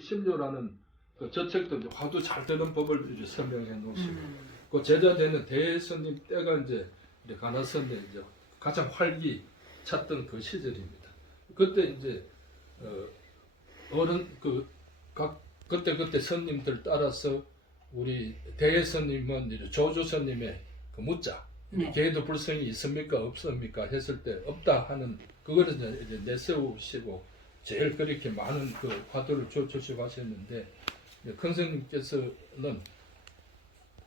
신료라는 그 저책도 이제 화두 잘 되는 법을 이제 설명해 놓으시고, 그 제자 되는 대스님 때가 이제 가나선에 이제 가장 활기 찼던 그 시절입니다. 그때 이제 어른 그때 스님들 따라서 우리 대스님은 이제 조조 스님의 그 묻자 계도 불성이 있습니까 없습니까 했을 때 없다 하는 그거를 이제 내세우시고 제일 그렇게 많은 그 화두를 조주하셨는데 큰 스님께서는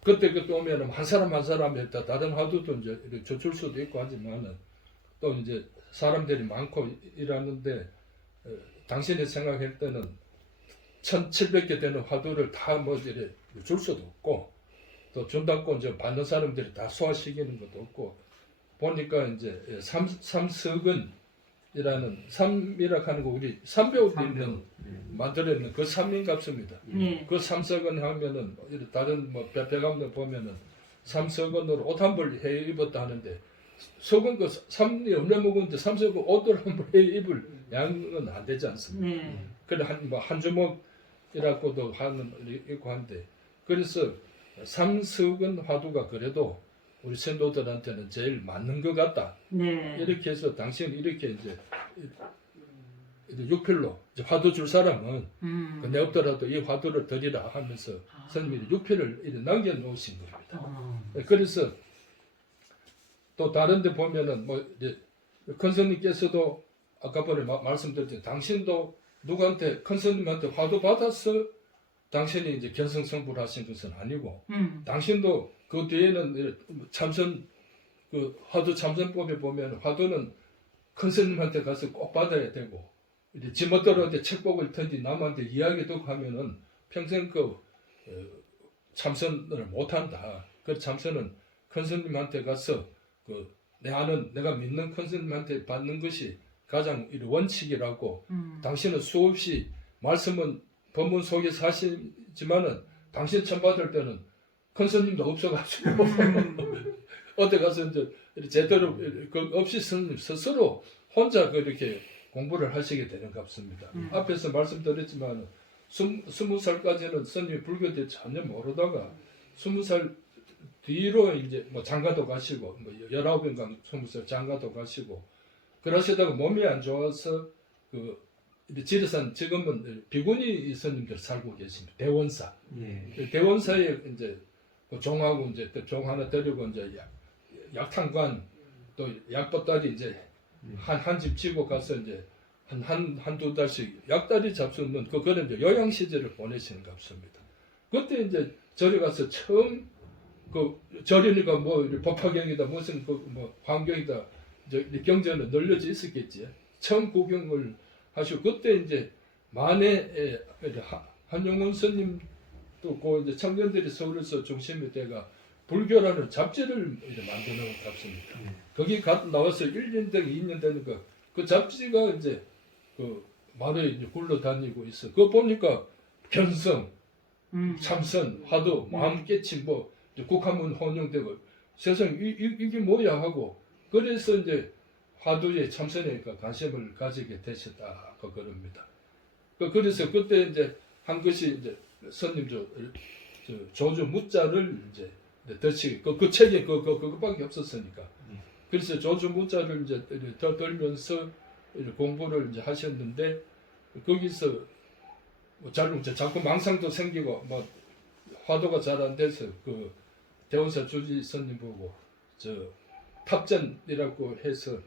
그때 오면은 한 사람 한 사람에 다른 화두도 이제 조출 수도 있고 하지만은 또 이제 사람들이 많고 이러는데 당신이 생각할 때는 1700개 되는 화두를 다 뭐 이제 줄 수도 없고 또 준다고 이제 받는 사람들이 다 소화시키는 것도 없고 보니까 이제 삼석은이라는 삼이라 하는 거 우리 삼배우 있는 만들어있는 그 삼인 같습니다. 그 삼석은 하면은 다른 뭐 배감도 보면은 삼석은으로 옷 한 벌 해 입었다 하는데 속은 그 삼이 얼마 먹었는데 삼석은 옷을 한 벌 해 입을 양은 안 되지 않습니까? 그래 한 주먹이라고도 하는 있고 한데 그래서 삼석은 화두가 그래도 우리 선도들한테는 제일 맞는 것 같다. 이렇게 해서 당신은 이렇게 이제 육필로 화두 줄 사람은 내 없더라도 이 화두를 드리라 하면서 스님이 육필을 이렇게 남겨놓으신 겁니다. 그래서 또 다른 데 보면은 뭐 이제 큰 스님께서도 아까 전에 말씀드렸죠. 당신도 누구한테 큰 스님한테 화두 받아서 당신이 이제 견성성불 하신 것은 아니고 당신도 그 뒤에는 참선 그 화두 참선법에 보면 화두는 큰 스님한테 가서 꼭 받아야 되고 이제 지멋대로한테 책 보고 있든지 남한테 이야기 듣고 하면은 평생 그 참선을 못한다. 그 참선은 큰 스님한테 가서 그 내가 믿는 큰 스님한테 받는 것이 가장 원칙이라고 당신은 수없이 말씀은 법문 속에서 하시지만은 당신 천 받을 때는 큰 스님도 없어가지고 어디 가서 이제 제대로 그 없이 스님 스스로 혼자 그렇게 공부를 하시게 되는 것 같습니다. 앞에서 말씀드렸지만 20살까지는 스님이 불교에 대해 전혀 모르다가 20살 뒤로 이제 뭐 장가도 가시고 뭐 19인가 20살 장가도 가시고 그러시다가 몸이 안 좋아서 그 지리산 지금은 비구니 스님들 살고 계십니다. 대원사. 대원사에 이제 그 종하고 이제 종 하나 데리고 이제 약탕관 또 약보따리 이제 한 집 치고 가서 이제 한두 달씩 약다리 잡수는 그거는 이제 요양 시절을 보내시는 것 같습니다. 그때 이제 절에 가서 처음 그 절이니까 뭐 법화경이다 무슨 그 뭐 환경이다 이제 경전은 널려져 있었겠지. 처음 구경을 하시고 그때 이제 만에 한용운 스님도 그 이제 청년들이 서울에서 중심이 돼가 불교라는 잡지를 이제 만드는 것 같습니다. 거기 나와서 1년 되고 2년 되니까 그 잡지가 이제 그 말에 이제 굴러다니고 있어. 그거 보니까 견성, 참선, 화두, 마음 깨침 뭐 국화문 혼용되고 세상 이게 뭐야 하고 그래서 이제 화두에 참선에 관심을 가지게 되셨다 그 그럽니다. 그래서 그때 이제 한 것이 이제 스님 조주 무자를 이제 더치 그 책이 그것밖에 없었으니까 그래서 조주 무자를 이제 더 들면서 공부를 이제 하셨는데 거기서 뭐 자꾸 망상도 생기고 뭐 화두가 잘 안 돼서 그 대원사 주지 스님 보고 저 탑전이라고 해서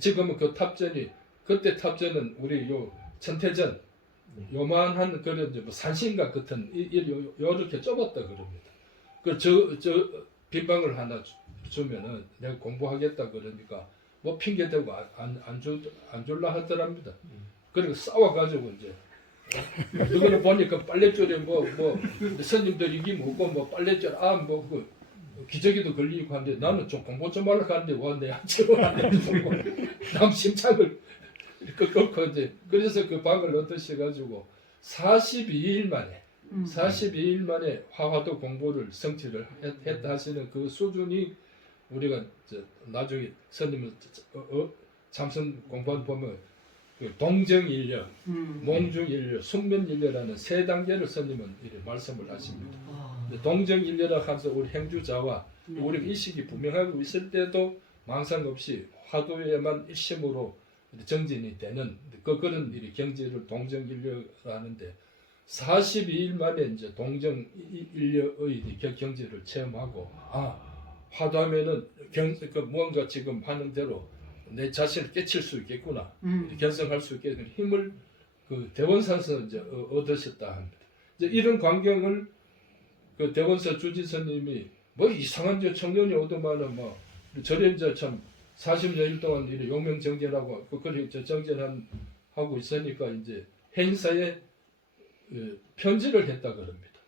지금은 그 탑전이 그때 탑전은 우리 요 천태전 요만한 그런 뭐 산신각 같은 요렇게 좁았다 그럽니다. 그 저 빈방을 하나 주면은 내가 공부하겠다 그러니까 뭐 핑계 대고 안 줄라 하더랍니다. 그리고 싸워가지고 이제 누구는 보니까 빨래줄에 뭐 스님들 이게 뭐고 뭐 빨래줄 뭐 그 기저귀도 걸리고 하는데 나는 좀 공부 좀 하려고 하는데 와 내 한치로 안 해주고 남 심창을 끊고 이제 그래서 그 방을 얻으셔가지고 42일 만에 화화도 공부를 성취를 했다 하시는 그 수준이 우리가 나중에 스님을 참선 공부한 보면 그 동정인력, 몽중인력, 숙면인력라는 세 단계를 스님은 이렇게 말씀을 하십니다. 동정인력을 하면서 우리 행주자와 우리가 의식이 분명하고 있을 때도 망상 없이 화두에만 일심으로 정진이 되는 그런 일이 경지를 동정인력을 하는데 42일 만에 이제 동정인력의 경지를 체험하고 화두하면은 뭔가 지금 하는 대로 내 자신을 깨칠 수 있겠구나, 견성할 수 있겠는 힘을 그 대원사에서 이제 얻으셨다 합니다. 이제 이런 광경을 그 대원사 주지스님이 뭐 이상한 저 청년이 오더만은 뭐 저래 이제 참 40여일 동안 이래 용명정진하고 그걸 저 정진한 하고 있으니까 이제 행사에 편지를 했다 그럽니다.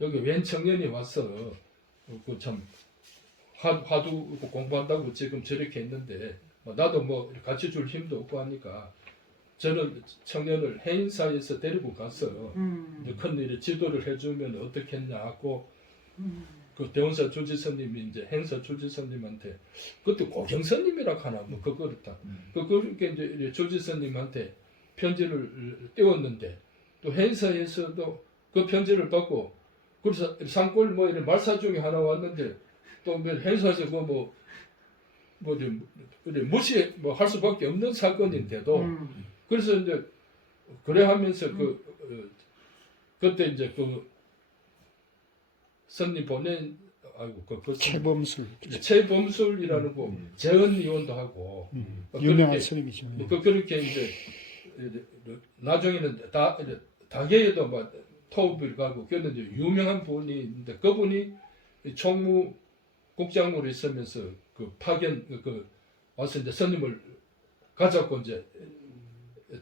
여기 웬 청년이 와서 그 참 화두 공부한다고 지금 저렇게 했는데 나도 뭐 같이 줄 힘도 없고 하니까 저는 청년을 해인사에서 데리고 가서 이제 큰 일에 지도를 해주면 어떻겠냐 하고 그 대원사 주지스님이 이제 행사 주지스님한테 그때 고경스님이라 하나 뭐 그렇다. 그렇게 이제 주지스님한테 편지를 띄웠는데 또 행사에서도 그 편지를 받고 그래서 산골 뭐 이런 말사 중에 하나 왔는데 또 행사에서 뭐 무시 뭐 할 수밖에 없는 사건인데도 그래서 이제 그래 하면서 그때 이제 그 선님 보낸 최범술이라는 거 재헌위원도 하고 유명한 스님이죠. 그렇게 이제 나중에는 다계에도 막 토업을 가고 그는 이제 유명한 분이 있는데 그분이 총무 국장으로 있으면서 그 파견 와서 이제 스님을 가져고 이제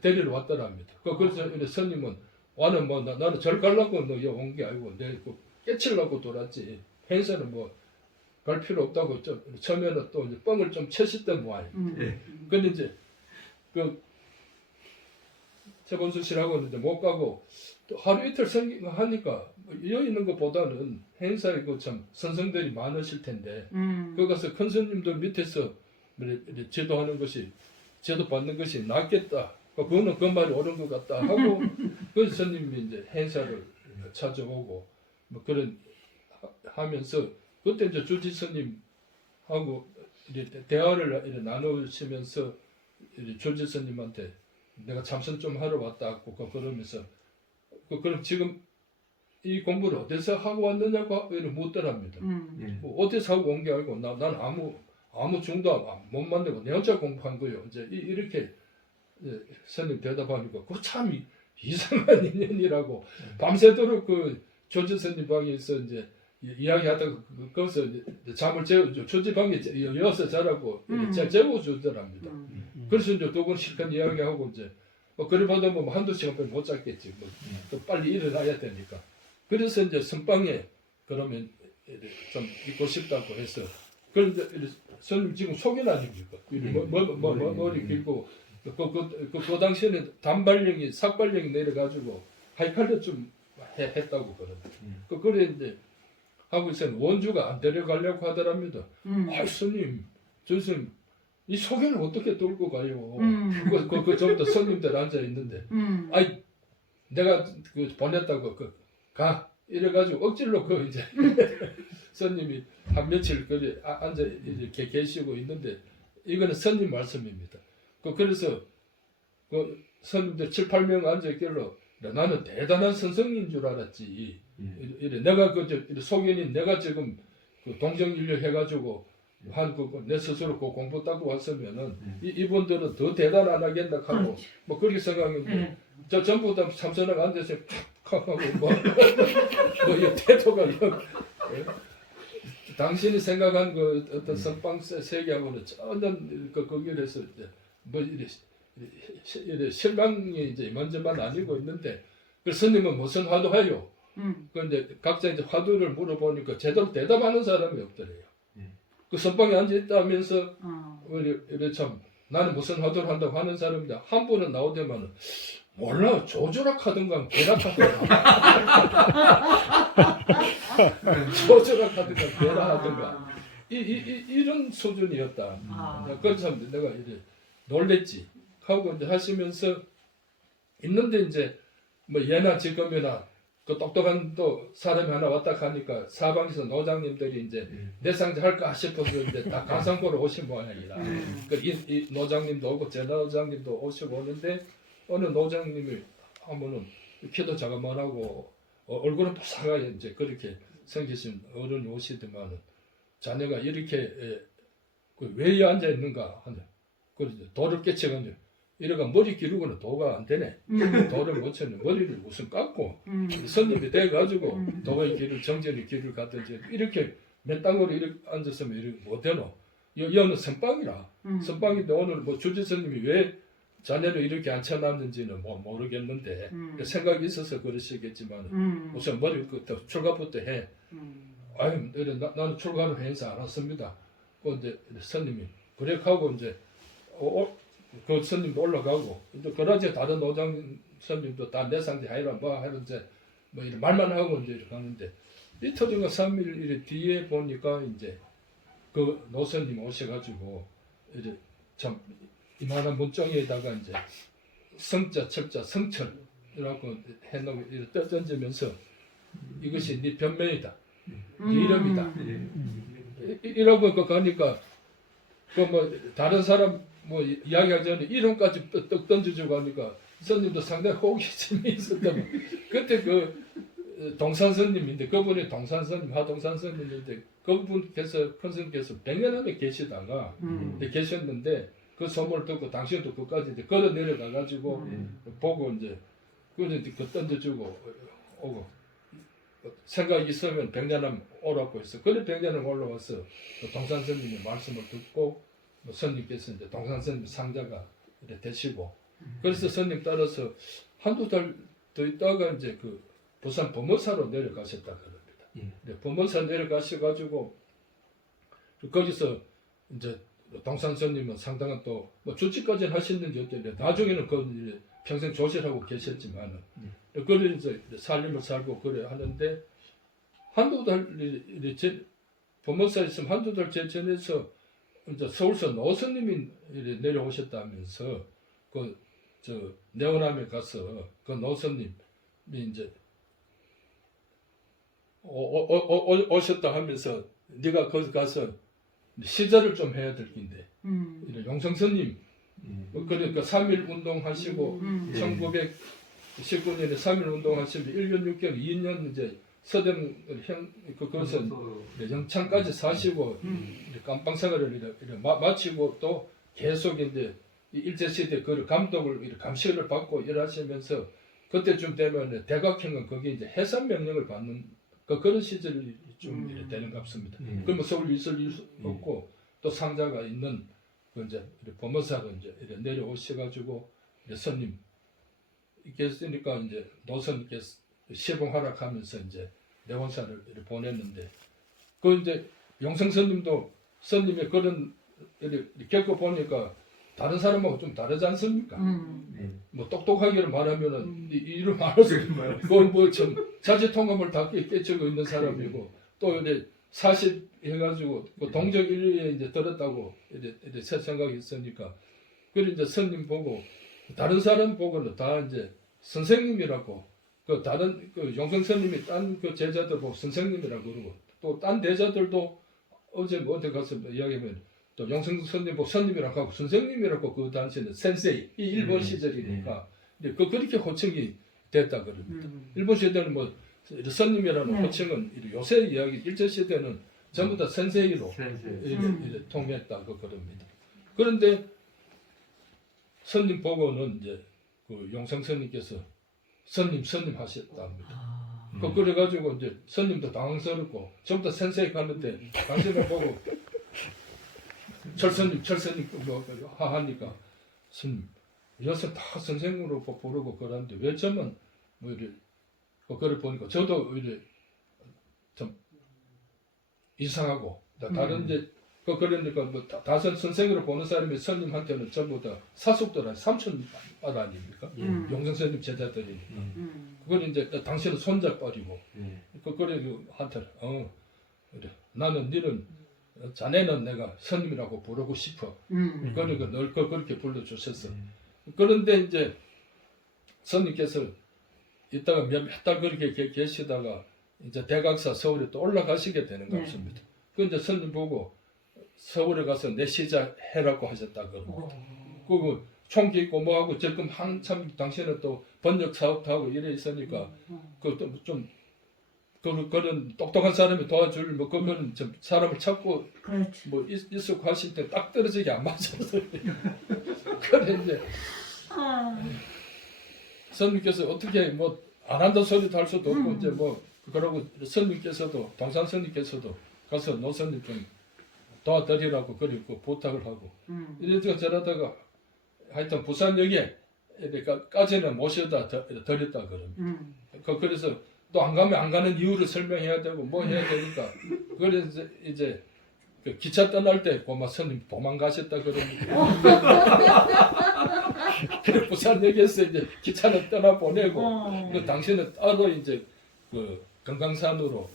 데리러 왔더랍니다. 그래서 스님은 와는 뭐 나는 절 가려고 너 여기 온 게 아니고 내 깨치려고 돌았지. 행사는 뭐 갈 필요 없다고 처음에는 또 이제 뻥을 좀 쳐셨던 모양이에요. 근데 이제 그 최범수 씨라고는 이제 못 가고 또 하루 이틀 하니까 여기 있는 것보다는 행사에 그 참 선생들이 많으실 텐데 거기 가서 큰 스님들 밑에서 제도하는 것이 제도 받는 것이 낫겠다. 그거는 그 말이 옳은 것 같다 하고 그 스님이 이제 행사를 찾아오고 뭐 그런 하면서 그때 이제 주지 스님하고 대화를 나누시면서 주지 스님한테 내가 참선 좀 하러 왔다 하고 그러면서 그럼 지금 이 공부를 어디서 하고 왔느냐고 묻더랍니다. 어디서 하고 온 게 아니고 난 아무 중도 못 만들고 내 혼자 공부한 거요. 이제 이렇게 스님 대답하니까 그 참 이상한 인연이라고 밤새도록 그 조지 스님 방에서 이제 이야기하다가 거기서 잠을 조지 방에 여서 자라고 재워주더랍니다. 그래서 이제 두 번 실컷 이야기하고 이제 그래 봐도 뭐 한두 시간밖에 못 잤겠지. 또 빨리 일어나야 되니까. 그래서 이제 선방에 그러면 좀 있고 싶다고 해서 그런데 스님 지금 속인 아닙니까? 머리 길고 그 당시에는 단발령이 삭발령이 내려가지고 하이칼도 좀 했다고 그러는데 그래 이제 하고 있으면 원주가 안 데려가려고 하더랍니다. 아 스님, 저 스님 이 소견을 어떻게 뚫고 가요? 그 전부 다 손님들 앉아 있는데, 아이 내가 그 보냈다고 가 이래가지고 억지로 이제 손님이 한 며칠 그래 앉아 이렇게 계시고 있는데 이거는 손님 말씀입니다. 그래서 그 손님들 7, 8명 앉아 있길로 나는 대단한 선생인 줄 알았지. 이래 내가 소견인 내가 지금 그 동정인력 해가지고 내 스스로 그 공부 따고 왔으면은 이분들은 더 대단 안 하겠나 하고 뭐 그렇게 생각했는데 저 전부 다 참선하고 앉아서 하고 이 태도가 당신이 생각한 그 어떤 선방 세계하고는 전혀 거기에서 뭐 이래 실망이 이제 먼저만 아니고 있는데 그 스님은 무슨 화두해요? 그런데 각자 이제 화두를 물어보니까 제대로 대답하는 사람이 없더래요. 그 선방에 앉아 있다면서 이래 참 나는 무슨 화두를 한다고 하는 사람인데 한 분은 나오더만은 몰라 조조락 하든가 개락 하든가 조조락 하든가 개락 하든가 이런 수준이었다. 그래서 내가 이래 놀랬지. 하고 이제 하시면서 있는데 이제 뭐 예나 지금이나 그 똑똑한 또 사람이 하나 왔다 가니까 사방에서 노장님들이 이제 내 상자 할까 싶어서 이제 다 가상 보러 오신 모양이라. 이 노장님도 오고 제 노장님도 오시고 오는데 어느 노장님이 하면은 키도 자그만하고 얼굴은 부사가 이제 그렇게 생기신 어른이 오시더만은 자네가 이렇게 왜 앉아 있는가 하냐. 그 돌을 깨쳐가지고 이래가 머리 기르고는 도가 안 되네. 도를 못 쳤네. 머리를 무슨 깎고 선님이 돼가지고 도의 길을 정전의 길을 갔든지 이렇게 맨 땅으로 이렇게 앉았으면 이렇게 못 되노. 여는 선빵이라. 선빵인데 오늘 뭐 주지스님이 왜 자네를 이렇게 앉혀놨는지는 뭐 모르겠는데 생각이 있어서 그러시겠지만 우선 머리부터 출가부터 해. 아유, 나는 출가는 행사 안 했습니다. 그 이제 선님이 그래 하고 이제 그 선님도 올라가고 이제 그러지 다른 노장 선님도 다 내 상자 하이라 뭐 하는 이제 뭐 이런 말만 하고 이제 이렇게 가는데 이틀인가 3일 이래 뒤에 보니까 이제 그 노선님 오셔가지고 이제 참 이만한 문정에다가 이제 성자 철자 성철이라고 해놓고 이렇게 던지면서 이것이 네 변명이다, 네 이름이다. 이러고 가니까 그 뭐 다른 사람 뭐 이야기하기 전에 이름까지 떡 던져주고 하니까 선님도 상당히 호기심이 있었다면 그때 그 동산 선님인데 그분이 동산 선님 하동산 선님인데 그분께서 큰 스님께서 100년 안에 계시다가 계셨는데 그 소문을 듣고 당신도 그까지 이제 걸어 내려가 가지고 보고 이제 그 던져주고 오고 생각이 있으면 100년 하면 오라고 했어. 그래 100년 하면 올라와서 그 동산 선님의 말씀을 듣고 선님께서 이제 동산 선님 상자가 되시고 그래서 선님 따라서 한두 달 더 있다가 이제 그 부산 범어사로 내려가셨다 그럽니다. 범어사 내려가셔가지고 거기서 이제 동산 선님은 상당한 또 뭐 주치까지는 하셨는지 어땠는데 나중에는 그 평생 조실하고 계셨지만은 그래 이제 살림을 살고 그래 하는데 한두 달 범어사에 있으면 한두 달 전에서 이제 서울서 노선님이 내려오셨다면서 그 저 내원함에 가서 그 노선님이 이제 오셨다 하면서 네가 거기 가서 시절을 좀 해야 될 텐데 용성선님 그러니까 3.1 운동하시고 1919년에 3.1 운동하시고 1년 6개월 2년 이제 서대문 그것은 영창까지 사시고 깜빵생활을 마치고 또 계속 이제 일제시대 그 감독을 감시를 받고 일하시면서 그때쯤 되면 대각형은 거기 이제 해산 명령을 받는 그런 시절이 좀 되는 것 같습니다. 그러면 서울 있을 일 없고 또 상자가 있는 그 이제 범어사로 이제 내려오셔가지고 선님 있겠으니까 이제 노선께서 시봉하락하면서 이제 내원사를 보냈는데 그 이제 용성선님도 선님의 그런 겪어 보니까 다른 사람하고 좀 다르지 않습니까? 뭐 똑똑하기를 말하면은 이름 알아서 그걸 뭐좀 자지통감을 다 깨치고 있는 사람이고 또 이제 40 해가지고 그 동적 인류에 이제 들었다고 이제 생각이 있으니까 그래 이제 선님 보고 다른 사람 보고는 다 이제 선생님이라고 그 다른 그 용성선님이 딴 그 제자들 보고 선생님이라고 그러고 또 딴 대자들도 어제 뭐 어디 가서 이야기하면 또 용성선님 보고 선님이라고 하고 선생님이라고 그 당시에는 센세이 이 일본 시절이니까 그렇게 호칭이 됐다 그럽니다. 일본 시대는 뭐 선님이라는 호칭은 요새 이야기 일제 시대는 전부 다 센세이로 이제 통했다 그럽니다. 그런데 선님 보고는 이제 그 용성선님께서 선님 하셨답니다. 그래가지고 이제 선님도 당황스럽고 전부 다 센세이 가는데 당신을 보고 철선님 하니까 선님 여기서 다 선생으로 부르고 그러는데 왜 저만 뭐 이래 그걸 보니까 저도 이래 좀 이상하고 다른 이제 그러니까 뭐 다선 선생으로 보는 사람이 선님한테는 전부 다 사숙들 한 삼촌딸 아닙니까? 용성선님 제자들이 그걸 이제 당신은 손자뻘이고 그거를 한테 그래 나는 니는 자네는 내가 선님이라고 부르고 싶어. 그러니까 널 그렇게 불러주셨어. 그런데 이제 스님께서 이따가 몇 달 그렇게 계시다가 이제 대각사 서울에 또 올라가시게 되는 것 네. 같습니다. 그 이제 스님 보고 서울에 가서 내 시작해라고 하셨다 그러고 그 총기 있고 뭐하고 지금 한참 당시에는 또 번역 사업도 하고 이래 있으니까 그좀 그런 똑똑한 사람이 도와줄 뭐 그거는 좀 사람을 찾고 그렇지. 뭐 있을 거 하실 때 딱 떨어지게 안 맞아서 그래 이제 스님께서 어떻게 뭐 안 한다 소리도 할 수도 없고 이제 뭐 그러고 스님께서도 동산 스님께서도 가서 노스님 좀 도와드리라고 그리고 부탁을 하고 이러다가 저러다가 하여튼 부산역에 까지는 모셔다 드렸다 그럽니다. 그래서 또 안 가면 안 가는 이유를 설명해야 되고 뭐 해야 되니까 그래서 이제 그 기차 떠날 때 고마 스님 도망가셨다 그럽니다. 그래 부산역에서 이제 기차는 떠나 보내고 그 당시에는 따로 이제 그 금강산으로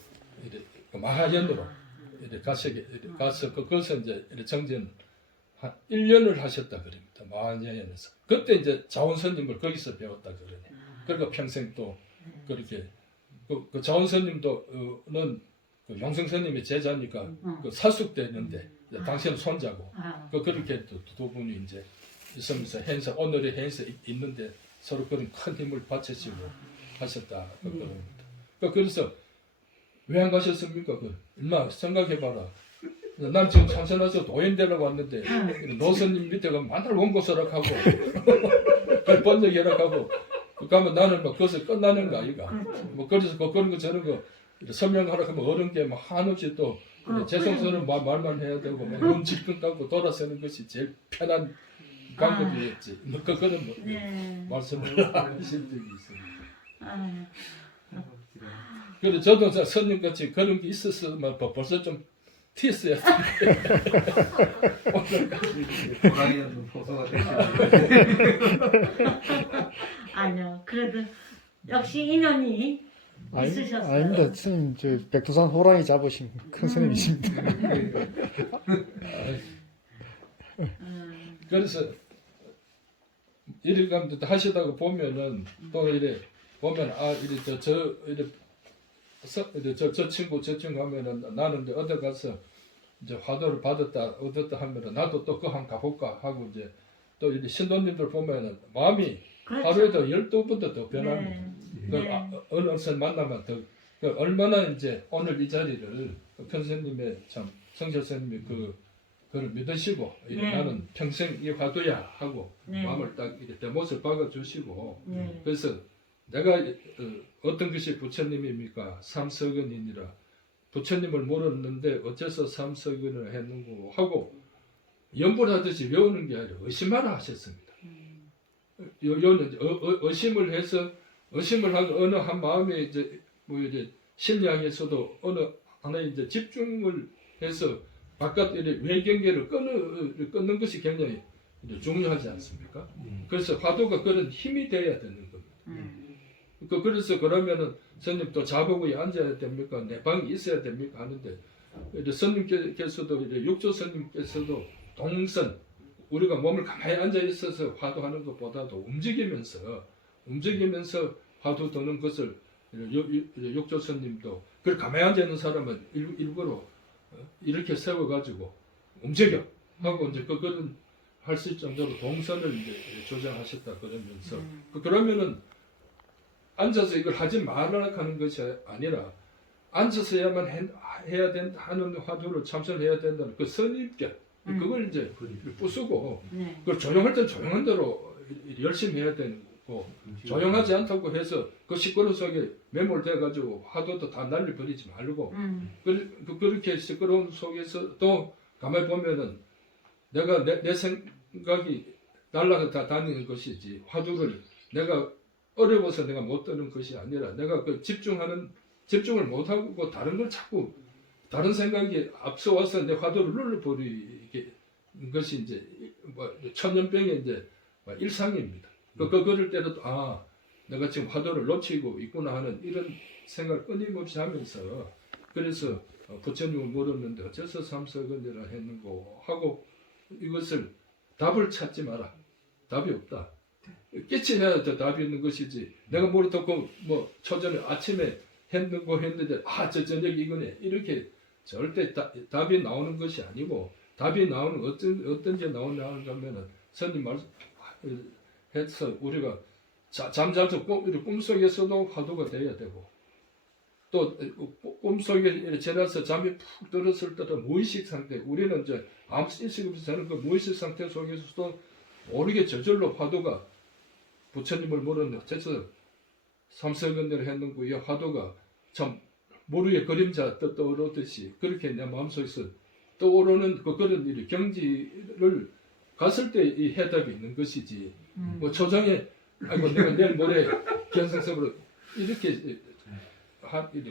이제 그 마하연으로 이제 가서 거기서 이제 정전 한 1년을 하셨다 그럽니다. 마하연에서 그때 이제 자원스님을 거기서 배웠다 그러네. 그러니까 평생 또 그렇게 그 자원스님도는 그 용성스님의 제자니까 그 사숙되는데 당시에는 손자고 그렇게 두 분이 이제 있으면서 행사 오늘의 행사 있는데 서로 그런 큰 힘을 바치시고 하셨다 그럽니다. 그래서 왜 안 가셨습니까? 얼마 생각해봐라. 난 지금 참선해서 도인되라고 왔는데 노선님 밑에 가면 맨날 원고서락하고 번역해락하고 가면 나는 뭐 그것을 끝나는 거 아이가. 뭐 그래서 그런 거 저런 거 설명하라 하면 어려운 게 뭐 한없이 또 재성스러운 말만 해야 되고 눈 질끈 감고 돌아서는 것이 제일 편한 방법이었지. 뭐 그거는 뭐 말씀을 하신 적이 있습니다. 그래서 저도 선님 같이 그런 게 있었으면 벌써 좀 튀었어요. 고라니는 보소가 되시는데 아니요. 그래도 역시 인연이 있으셨어요. 아닙니다. 스님, 저 백두산 호랑이 잡으신 큰 스님이십니다. 그래서 이래 가면 하시다가 보면은 또 이래 보면 이래 저 친구 하면은 나는 이제 어디 가서 이제 화도를 얻었다 하면은 나도 또 그거 한번 가볼까 하고 이제 또 이제 신도님들 보면은 마음이 그렇죠. 하루에도 12번도 더 변합니다. 네. 어느 선 만나면 더 얼마나 이제 오늘 이 자리를 편스님의 참 성철스님이 그걸 믿으시고 나는 평생 이 화두야 하고 마음을 딱 이렇게 못을 박아주시고 그래서 내가 어떤 것이 부처님입니까? 삼석은이니라. 부처님을 물었는데 어째서 삼석은을 했는고 하고 연불하듯이 외우는 게 아니라 의심하라 하셨습니다. 요는 의심을 해서 의심을 하고 어느 한 마음에 이제 뭐 이제 심리학에서도 어느 하나에 이제 집중을 해서 바깥 외경계를 끊는 것이 굉장히 중요하지 않습니까? 그래서 화두가 그런 힘이 돼야 되는 겁니다. 그래서 그러면은 스님 또 자복에 앉아야 됩니까? 내 방이 있어야 됩니까? 하는데 스님께서도 육조 스님께서도 동선 우리가 몸을 가만히 앉아 있어서 화두하는 것보다도 움직이면서 화두 도는 것을 육조 스님도 그 가만히 앉아 있는 사람은 일부러 이렇게 세워가지고 움직여 하고 이제 그거는 할 수 있을 정도로 동선을 이제 조정하셨다 그러면서 그러면은 앉아서 이걸 하지 말라 하는 것이 아니라 앉아서 해야만 해야 된다 하는 화두를 참선해야 된다는 그 선입견 그걸 이제 부수고 그걸 조용할 땐 조용한 대로 열심히 해야 되는 거고 조용하지 않다고 해서 그 시끄러운 속에 매몰돼 가지고 화두도 다 날려버리지 말고 그렇게 시끄러운 속에서 또 가만히 보면은 내가 내 생각이 날아가 다니는 것이지 화두를 내가 어려워서 내가 못 드는 것이 아니라 내가 그 집중을 못하고 다른 걸 자꾸 다른 생각이 앞서와서 내 화두를 눌러버리는 것이 이제 뭐 천년병의 이제 일상입니다. 그럴 때도 내가 지금 화두를 놓치고 있구나 하는 이런 생각을 끊임없이 하면서 그래서 부처님을 물었는데 어째서 삼석은이라 했는고 하고 이것을 답을 찾지 마라. 답이 없다. 끼치내야 답이 있는 것이지. 내가 모르겠고 뭐 초전에 아침에 했는데 저 저녁에 이거네 이렇게 절대 답이 나오는 것이 아니고 답이 나오는 어떤 게 나오냐 하면은 선님 말해서 우리가 잠잘 때 꿈속에서도 화두가 돼야 되고 또 꿈속에 지나서 잠이 푹 들었을 때도 무의식 상태 우리는 이제 아무 인식 없이 자는 그 무의식 상태 속에서도 모르게 저절로 화두가 부처님을 모르는 대체 삼세건대를 했는 그 이 화두가 참 모르게 그림자 떠오르듯이 그렇게 내 마음속에서 떠오르는 그런 일이 경지를 갔을 때 이 해답이 있는 것이지 뭐 초장에 아이고 내가 내일 모레 견성섭으로 이렇게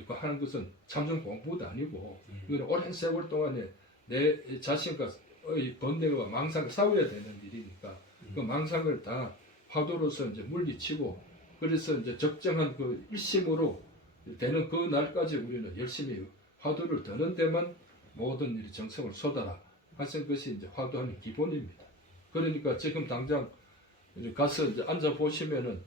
하는 것은 참선 공부도 아니고 이건 오랜 세월 동안에 내 자신과의 번뇌와 망상을 싸워야 되는 일이니까 그 망상을 다 화두로서 이제 물리치고 그래서 이제 적정한 그 일심으로 되는 그 날까지 우리는 열심히 화두를 드는 데만 모든 일이 정성을 쏟아라 하신 것이 이제 화두하는 기본입니다. 그러니까 지금 당장 가서 이제 앉아 보시면은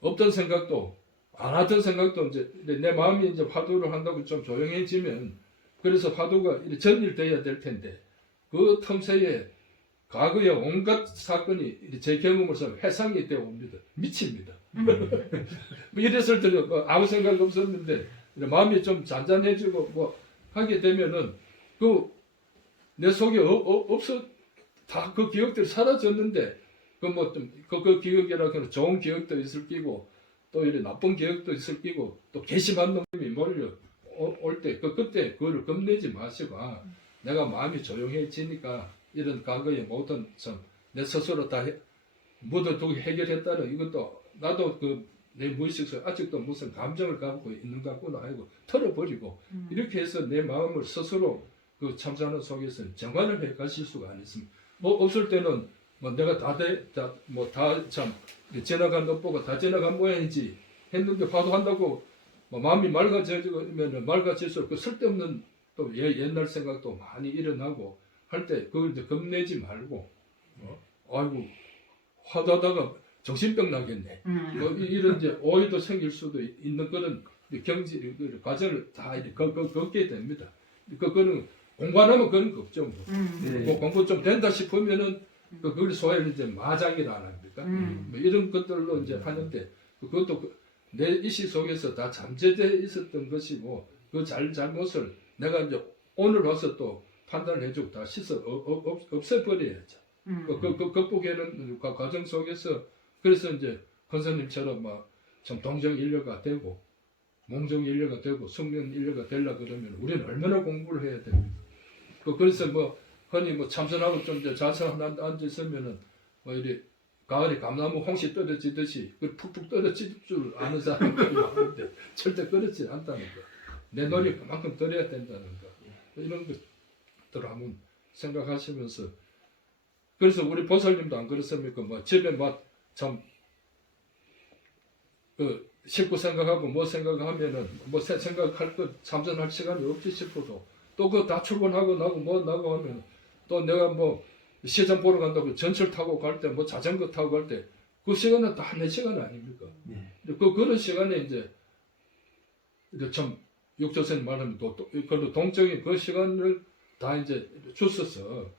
없던 생각도 안 하던 생각도 이제 내 마음이 이제 화두를 한다고 좀 조용해지면 그래서 화두가 전일돼야 될 텐데 그 틈새에 과거의 온갖 사건이 제 경험으로서 회상이 되어 옵니다. 미칩니다. 뭐 이랬을 때는 아무 생각 없었는데 마음이 좀 잔잔해지고 뭐 하게 되면은 그 내 속에 없어 다 그 기억들이 사라졌는데 그 뭐 좀 그 기억이라고는 좋은 기억도 있을 끼고 또 이런 나쁜 기억도 있을 끼고 또 괘씸한 놈이 몰려 올 때 그때 그거를 겁내지 마시고 내가 마음이 조용해지니까 이런 과거의 모든 내 스스로 다 묻어두고 해결했다는 이것도 나도 내 무의식에서 아직도 무슨 감정을 갖고 있는 것 같구나 하고 털어버리고 이렇게 해서 내 마음을 스스로 그 참사하는 속에서 정화를 해 가실 수가 안 있습니다. 뭐 없을 때는 뭐 내가 다참 지나간 엿보고 다 지나간 모양이지 했는데 화두한다고 뭐 마음이 맑아지면 맑아질수록 그 쓸데없는 또 옛날 생각도 많이 일어나고 할 때 그걸 이제 겁내지 말고 아이고 화두하다가 정신병 나겠네. 뭐 이런 이제 오해도 생길 수도 있는 그런 경지 과정을 다 겪게 됩니다. 그거는 공부 안 하면 그런 거 없죠. 뭐 공부 좀 된다 싶으면은 그걸 소위 이제 마장이라 합니까? 뭐 이런 것들로 이제 하는데 그것도 내 의식 속에서 다 잠재되어 있었던 것이고 그 잘못을 내가 이제 오늘 와서 또 판단을 해주고 다 없애버려야죠. 그 극복하는 과정 속에서 그래서 이제 권사님처럼 좀 동정인료가 되고 몽정인료가 되고 숙련인료가 되려 그러면 우리는 얼마나 공부를 해야 됩니까? 그래서 흔히 참선하고 좀 이제 자세한 앉아 있으면은 이리 가을에 감나무 홍시 떨어지듯이 푹푹 떨어질 줄 아는 사람들이 많은데 절대 그렇지 않다는 거. 내 노력 그만큼 들어야 된다는 거. 이런 것들을 한번 생각하시면서 그래서 우리 보살님도 안 그렇습니까? 집에 참 식구 생각하고 뭐 생각하면은 생각할 것 참선할 시간이 없지 싶어도 또 다 출근하고 나고 하면 또 내가 시장 보러 간다고 전철 타고 갈 때 자전거 타고 갈 때 그 시간은 다 내 시간 아닙니까? 그런 시간에 이제 참 육조선 말하면 그걸로 동적인 그 시간을 다 이제 주셔서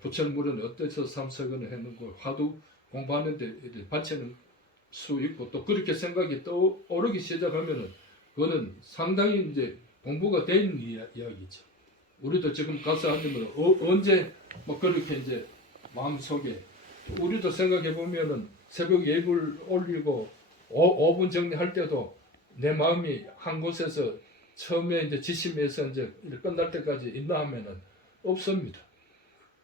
부처물은 어때서 삼세근을 했는 걸 화두 공부하는데 바치는 수 있고 또 그렇게 생각이 떠오르기 시작하면은 그거는 상당히 이제 공부가 된 이야기죠. 우리도 지금 가서 앉으면 언제 그렇게 이제 마음속에 우리도 생각해 보면은 새벽 예불 올리고 5분 정리할 때도 내 마음이 한 곳에서 처음에 이제 지심에서 이제 끝날 때까지 있나 하면은 없습니다.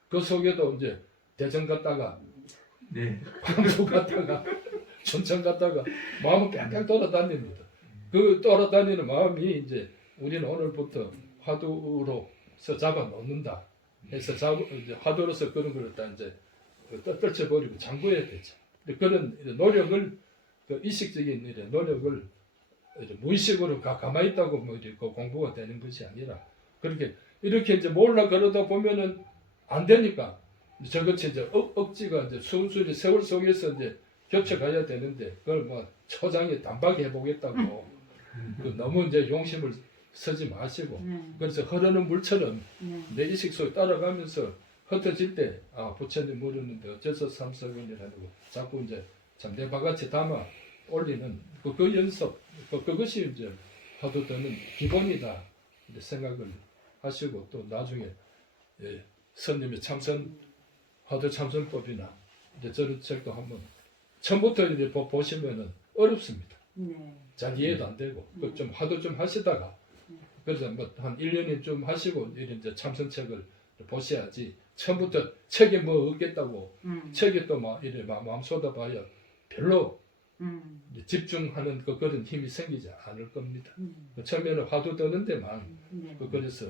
그 속에도 이제 대전 갔다가 광주 갔다가 춘천 갔다가 마음은 뺑뺑 돌아다닙니다. 그 돌아다니는 마음이 이제 우리는 오늘부터 화두로서 잡아 놓는다 해서 이제 화두로서 그런 걸 다 이제 떨쳐버리고 잠궈야 되죠. 그런 노력을 의식적인 노력을 무의식으로 가만히 있다고 공부가 되는 것이 아니라 그렇게 이렇게 이제 몰라 그러다 보면은 안 되니까 저것이 이제 억지가 이제 순수히 세월 속에서 이제 겹쳐가야 되는데 그걸 뭐 초장에 단박에 해보겠다고 그 너무 이제 용심을 쓰지 마시고 네. 그래서 흐르는 물처럼 네. 내 의식 속에 따라가면서 흩어질 때 부처님 물었는데 어째서 삼사근이라고 자꾸 이제 참 내 바같이 담아 올리는 그 연습 그것이 이제 화두되는 기본이다 이렇게 생각을 하시고 또 나중에 스님의 참선 화두 참선법이나 이제 저런 책도 한번 처음부터 이제 보시면은 어렵습니다. 네. 잘 이해도 안 되고 그 좀 화두 좀 하시다가 그래서 뭐 한 1년이 좀 하시고 이런 이제 참선책을 보셔야지 처음부터 책에 뭐 얻겠다고 책에 또 막 이래 마음 쏟아봐야 별로 이제 집중하는 그런 힘이 생기지 않을 겁니다. 처음에는 화두 드는 데만 네. 그래서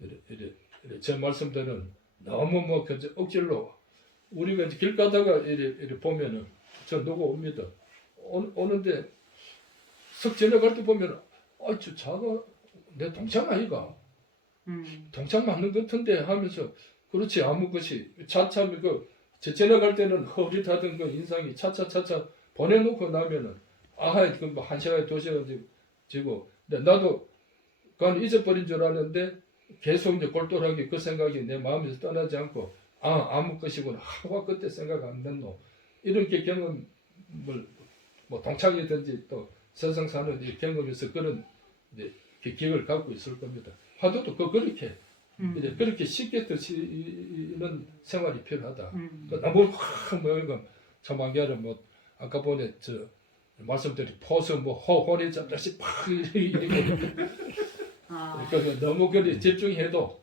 이래 제 말씀대로는 너무 뭐 억지로 우리가 이제 길 가다가 이래 보면은 저 누구 옵니다. 오는데 석 지나갈 때 보면 저 자가 내 동창 아이가 동창 맞는 것 같은데 하면서 그렇지 아무 것이 차차 지나갈 때는 허릿하던 그 인상이 차차 보내놓고 나면은 그뭐 1시간 2시간 지고 근데 나도 그건 잊어버린 줄 아는데 계속 이제 골똘하게 그 생각이 내 마음에서 떠나지 않고 아무 것이구나 하고 그때 생각 안 났노 이렇게 경험을 뭐 동창이든지 또 세상 사는 이 경험에서 그런 이제 기억을 갖고 있을 겁니다. 화두도 그렇게 이제 그렇게 쉽게 드시는 생활이 필요하다. 너무 뭐가 조만간에 뭐 아까 보내 저 말씀드린 포스 뭐 호호리 잡다시 팍 이렇게 그러니까 너무 그리 집중해도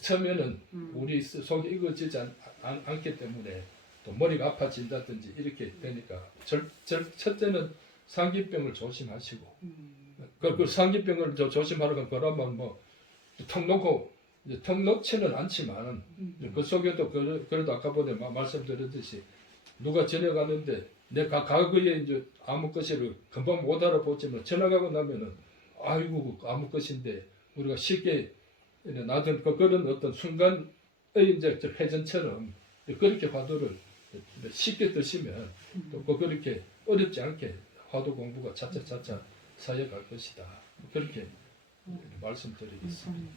처음에는 우리 속이 익어지지 않기 때문에 또 머리가 아파진다든지 이렇게 되니까 첫째는 상기병을 조심하시고 그 상기병을 조심하라고 그러면 뭐턱 놓고 턱 놓지는 않지만 그 속에도 그래도 아까 전에 말씀드렸듯이 누가 지나가는데 내 과거에 이제 아무 것이를 금방 못 알아보지만 지나가고 나면은 아이고 아무 것인데 우리가 쉽게 나던 그런 어떤 순간의 이제 회전처럼 그렇게 화두를 쉽게 드시면 또 그렇게 어렵지 않게 화두 공부가 차차 쌓여갈 것이다. 그렇게 말씀드리겠습니다.